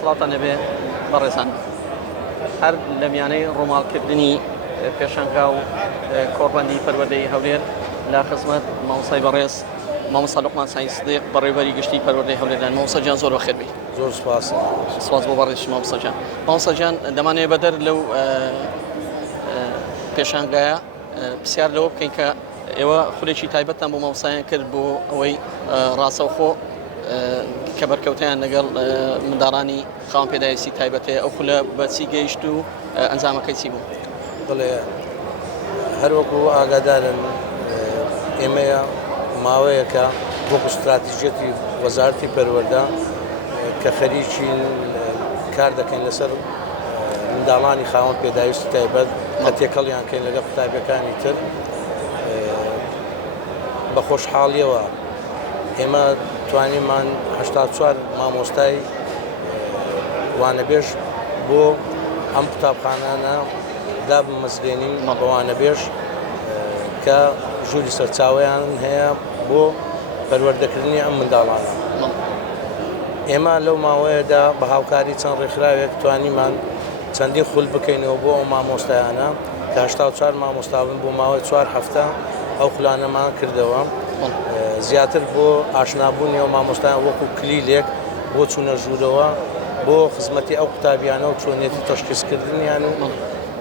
سڵاتە نەبێ بەڕێزان هەر لە میانەی ڕۆماڵکردنی پێشەنگا و کۆڕبەندی پەروەردەی هەولێر لا خزمەت مامۆستای بەڕێز مامۆستا لوقمان سعید سدیق بەڕێوەبەری گشتی پەروەردەی هەولێران. مامۆستا جان زۆر بەخێر بێ. زۆر سپاس. سپاس بۆ بەڕێزی مامۆستا جان. مامۆستا جان دەمانەوێت بەدەر لەو پێشەنگایە پرسیار لەوە بکەین کە ئێوە خولێکی تایبەتتان بۆ مامۆستایان کرد بۆ ئەوەی ڕاستەوخۆ کە بەرکەوتیان لەگەڵ منداڵانی خاوەن پێداویستی تایبەتەیە ئەو خولە بەچی گەیشت و ئەنجامەکەی چی بوو؟ بڵێ هەروەکو ئاگادارن ئێمەیە ماوەیەکە وەکو استراتیژێتی وەزارەتی پەروەردە کە خەریکین کار دەکەین لەسەر منداڵانی خاوەن پێداویستی تایبەت کە تێکەڵیان کەین لەگەڵ قوتابیەکانی تر بە خۆشحاڵیەوە ئێمە توانیمان 84 مامۆستای وانەبێژ بۆ ئەم قوتابخانانە دابمەزرێنین بە وانەبێژ کە ژووری سەرچاویان هەیە بۆ پەروەردەکردنی ئەم منداڵانە. ئێمە لەو ماوەیەدا بە هاوکاری چەند ڕێکخراوێک توانیمان چەندی خول بکەینەوە بۆ ئەو مامۆستایانە کە 84 مامۆستابن بۆ ماوەی 4 هەفتە ئەو خولانەمان کردەوە زیاتر بۆ ئاشنابوونی ئەو مامۆستایان وەکو کلیلێک بۆ چوونە ژوورەوە بۆ خزمەتی ئەو قوتابیانە و چۆنیەتی تەشخیصکردنیان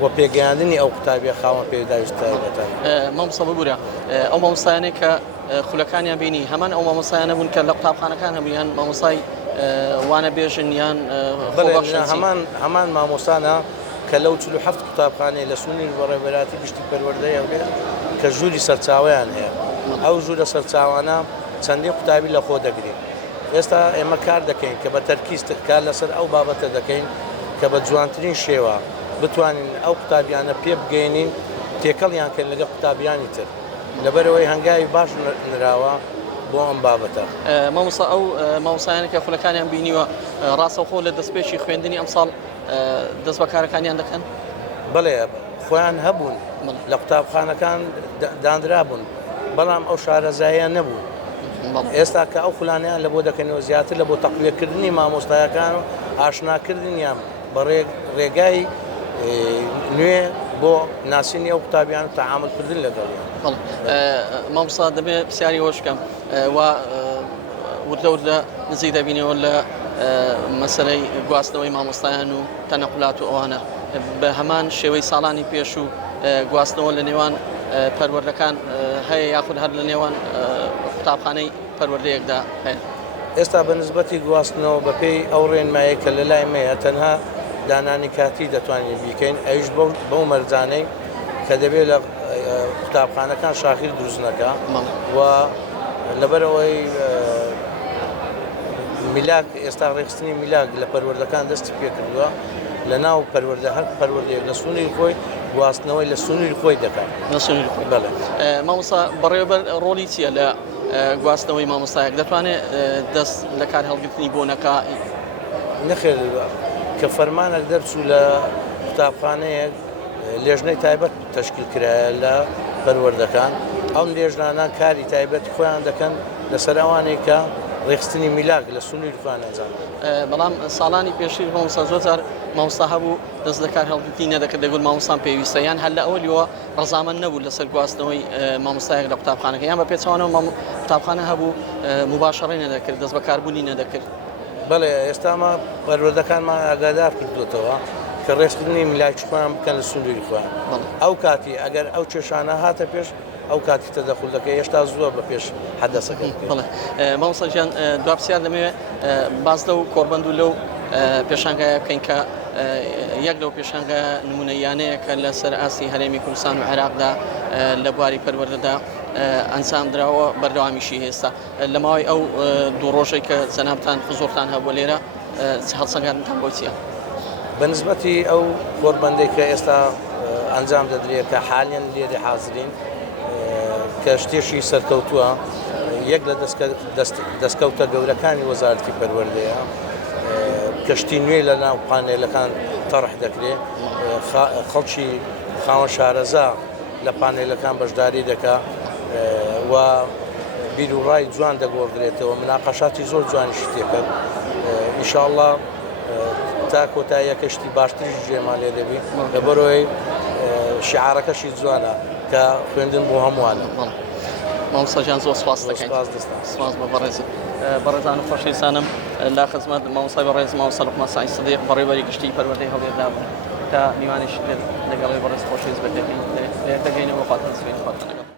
و پێگەیاندنی ئەو قوتابیە خاوەن پێداویستی تایبەتان. مامۆستا ببوورە ئەو مامۆستایانەی کە خولەکانیان بینی هەمان ئەو مامۆستایانە بوون کە لە قوتابخانەکان هەبوویان مامۆستای وانەبێژن یان هەمان مامۆستانە کە لەو 47 قوتابخانەی لە سنووری بەڕێوەبەراتی گشتی پەروەردەی هەولێر کە ژووری سەرچاویان هەیە ئەو ژوورە سەرچاوانە چەندی قوتابی لە خۆ دەگرین. ئێستا ئێمە کار دەکەین کە بە تەرکیز کار لەسەر ئەو بابەتە دەکەین کە بە جوانترین شێوە بتوانین ئەو قوتابیانە پێ بگەینین تێکەڵیان کرد لەگەڵ قوتابیانی تر لەبەرەوەی هەنگاوی باش نراوە بۆ ئەم بابەتە. مامۆستا ئەو مامۆستایانە کە خولەکانیان بینیوە ڕاستەوخۆ لە دەستپێشی خوێندنی ئەمساڵ دەست بەکارەکانیان دەکەن؟ بڵێ خۆیان هەبوون لە قوتابخانەکان دانرا بوون بەڵام ئەو شارەزاییان نەبوو. ئێستا کە ئەو خولانیان لە بۆ دەکەنەوە زیاتر لە بۆ تەقویەکردنی مامۆستایەکان و ئاشناکردنیان بە ڕێگای نوێ بۆ ناسینی ئەو قوتابیان و تەعاملکردن لەگەڵیان. مامۆستا دەبێت پرسیاری هۆش بکەم و وردە وردە نزیک دەبینەوە لە مەسەلەی گواستنەوەی مامۆستایان و تەنەقولات و ئەوانە بە هەمان شێوەی ساڵانی پێش و گواستنەوە لە نێوان پەروەردەکان هەیە یاخود هەر لە نێوان قوتابخانەی پەروەردەیەکدا هەیە. ئێستا بە نسبەتی گواستنەوە بەپێی ئەو ڕێنمایە کە لە لای مەیە تەنها دانانی کاتی دەتوانین بیکەین ئەویش بەو مەرجانەی کە دەبێت لە قوتابخانەکان شاخیر دروستنەکە و لەبەرەوەی میلاک ئێستا ڕێخستنی میلاک لە پەروەردەکان دەستی پێکردووە لە ناو پەروەردە هەر پەروەردەیەک لە سنووری خۆی گواستنەوەی لە سنووری خۆی دەکات. لە سنووری خۆی بەڵێ. مامۆستا بەڕێوەبەر ڕۆڵی چییە لە گواستنەوەی مامۆستایەک دەتوانێت دەست لە کار هەڵگرتنی بۆ نەکا؟ نەخێر کە فەرمانێک دەرچوو لە قوتابخانەیەک لێژنەی تایبەت تەشکیل کرایە لە پەروەردەکان ئەو لێژنانان کاری تایبەت خۆیان دەکەن لەسەر ئەوانەی کە ڕێخستنی میلاک لە سنووری خۆیان ئەنجام دەدەن. بەڵام ساڵانی پێشتر مامۆستا زۆر مامۆستا هەبوو دەست لە کار هەڵگرتنی نەدەکرد دەگوت مامۆستان پێویستە یان هەر لە ئەوەلیەوە ڕەزامەند نەبوو لەسەر گواستنەوەی مامۆستایەک لە قوتابخانەکە یان بە پێچەوانەوە قوتابخانە هەبوو مباشەڕەی نەدەکرد دەست بەکاربوونی نەدەکرد. بەڵێ ئێستامە پەروەردەکانمان ئاگادار کردوێتەوە کە ڕێخستنی میلاکی خۆیان بکەن لە سنووری خۆیان. ئەو کاتی ئەگەر ئەو کێشانە هاتە پێش ئەو کاتی تەدەخول دەکەی هێشتا زووە بە پێش حەدەسەکەی. بڵێ مامۆستا گیان دوا پرسیار دەمەوێت باز لەو کۆڕبەند و لەو پێشانگایە بکەین کە یەک لەو پێشانگە نمونەیانەیە کە لە سەر ئاسی هەرێمی کوردستان و عێراقدا لە بواری پەروەردەدا ئەنجام درراوە بەردەوامیشی هێستا لە ماوەی ئەو دوو ڕۆژەی کە جەنابتان حزوورتان هەبووە لێرە هەڵسەنگاندنتان بۆ چییە؟ بە نسبەتی ئەو کۆڕبەندێک کە ئێستا ئەنجام دەدرێت کە حالیان لێرە حازرین کە شتێشی سەرکەوتووە یەک لە دەستکەوتە گەورەکانی وەزارەتی پەروەردەیە کەشتی نوێی لە ناو پانێلەکان تەڕح دەکرێت خەڵکی خاوەن شارەزا لە پانێلەکان بەشداری دەکات و بیرروڕای جوان دەگۆڕدرێتەوە مناقەشاتی زۆر جوانیش تێکرد. ئینشاءڵڵا تا کۆتاییە کەشتی باشتری ژێمان لێ دەبی لەبەرەوەی شعارەکەشی جوانە کە خوێندن بۆ هەمووانە. مامۆستاجان زۆر سپاس دەکەین. سپاس بە بەڕێزت. بەڕێزان و خۆشەویستانم لا خزمەت مامۆستای بەڕێز مامۆستا لوقمان سعید سدیق بەڕێوەبەری گشتی پەروەردەی هەولێردا بوو تا میوانیش لەگەڵی بەڕێز خۆشەویست بەتێکین دەگەینەوە خاتون سوێن خاتون.